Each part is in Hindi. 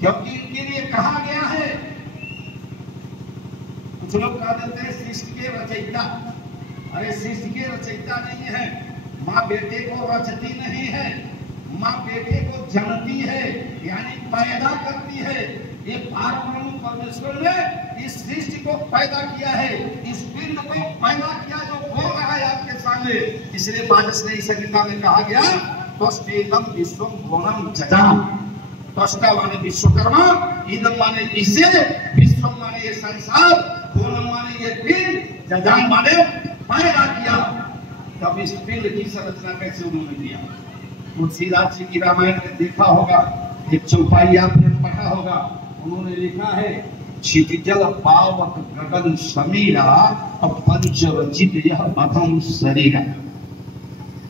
क्योंकि इनके लिए कहा गया है, कुछ लोग कह देते हैं सृष्टि के रचयिता। अरे सृष्टि के रचयिता नहीं है, माँ बेटे को रचती नहीं है, माँ बेटे को जनती है, यानी पैदा करती है। ये परम परमेश्वर ने इस सृष्टि को पैदा किया है, इस पिंड को पैदा किया जो बोल रहा है आपके सामने। इसलिए वाजस्नेयी संहिता में कहा गया त्वष्टेदं विश्वं भुवनं जजाम। त्वष्टा माने विश्वकर्मा, इदम माने इसे, विश्वम माने ये संसार, भुवनं माने ये पिंड, जजाम माने पैदा किया। तब इस पिंड की संरचना कैसे उन्होंने दिया? तुलसीदास जी की रामायण में देखा होगा, एक चौपाई आपने पढ़ा होगा, उन्होंने लिखा है क्षितिजल पावक गगन समीरा और पंचरचित यह अधम शरीर,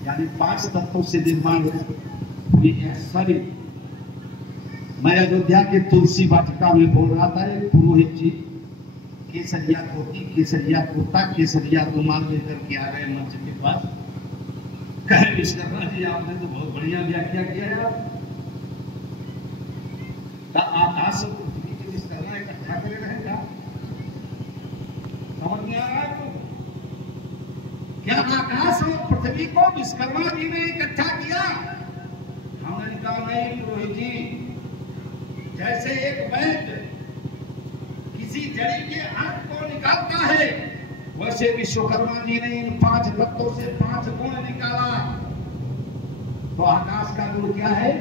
यानी 5 तत्वों से निर्माण हुई है शरीर। मैं अयोध्या के तुलसी वाटिका में बोल रहा था, एक पुरोहित जी केसरिया धोती, केसरिया कुर्ता, केसरिया रुमाल लेकर के आ रहे मंच के पास। कहे विश्वकर्मा जी आपने तो बहुत बढ़िया व्याख्या किया है, आकाश विश्वकर्मा इकट्ठा करे रहेगा, समझ में आ रहा है तो? क्या आकाश और पृथ्वी को विश्वकर्मा जी ने इकट्ठा किया? हमने कहा नहीं पुरोहित जी, जैसे एक वैद्य किसी जड़ी के अंग को निकालता है, वैसे विश्वकर्मा जी ने इन 5 तत्वों से 5 गुण निकाला। तो आकाश का गुण क्या है?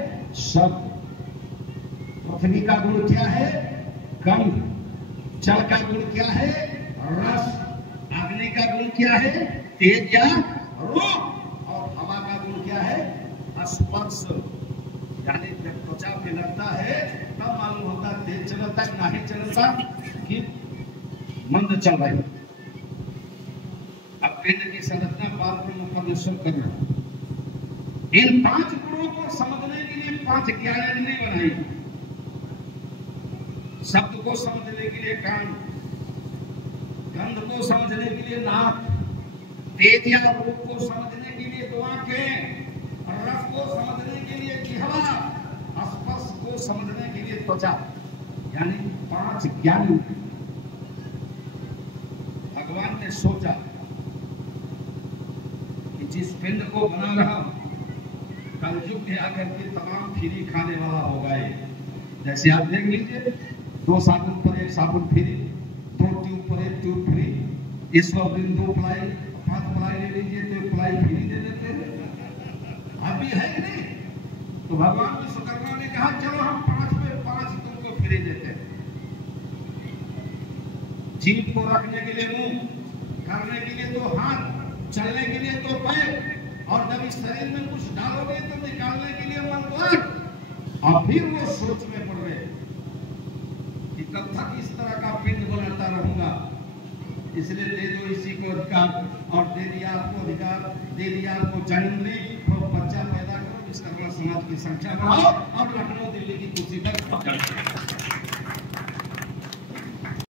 शब्द। पृथ्वी का गुण क्या है? गंध। जल का गुण क्या है? रस। अग्नि का गुण क्या है? तेज या रूप। और हवा का गुण क्या है? स्पर्श। यानी जब त्वचा पे लगता है तब मालूम होता है तेज चलता नहीं चलता कि मंद चल रही। अब पिंड की संरचना परम परमेश्वर कर रहा है। इन 5 गुणों को समझने के लिए 5 ज्ञानेंद्रियां नहीं बनाई। शब्द को समझने के लिए कान, गंध को समझने के लिए नाक, तेज या रूप को समझने के लिए 2 आंखें, रस को समझने के लिए जिह्वा, स्पर्श को समझने के लिए त्वचा, यानी 5 ज्ञान। भगवान ने सोचा कि जिस पिंड को बना रहा कलयुग में आकर के तमाम फ्री खाने वाला होगा ये। जैसे आप देख लीजिए, 2 साबुन पर 1 साबुन फ्री, 2 ट्यूब पर 1 ट्यूब फ्री। ईश्वर दिन 2 प्लाई 5 प्लाई ले लीजिए तो 1 प्लाई फ्री दे देते हैं। अभी है कि नहीं? तो भगवान विश्वकर्मा ने कहा चलो हम 5 पे 5 तुमको फ्री देते हैं। जीभ को रखने के लिए मुंह, करने के लिए 2 हाथ, चलने के लिए 2 पैर, और जब इस शरीर में कुछ डालोगे तो निकालने के लिए मन। और फिर वो सोच में पड़ गए कि कब तक इस तरह का पिंड बनाता रहूंगा, इसलिए दे दो इसी को अधिकार, और दे दिया आपको अधिकार, दे दिया आपको जन्म ली, तो बच्चा पैदा करो, विश्वकर्मा समाज की संख्या बढ़ाओ और लखनऊ दिल्ली की कुर्सी तक पहुंचाओ।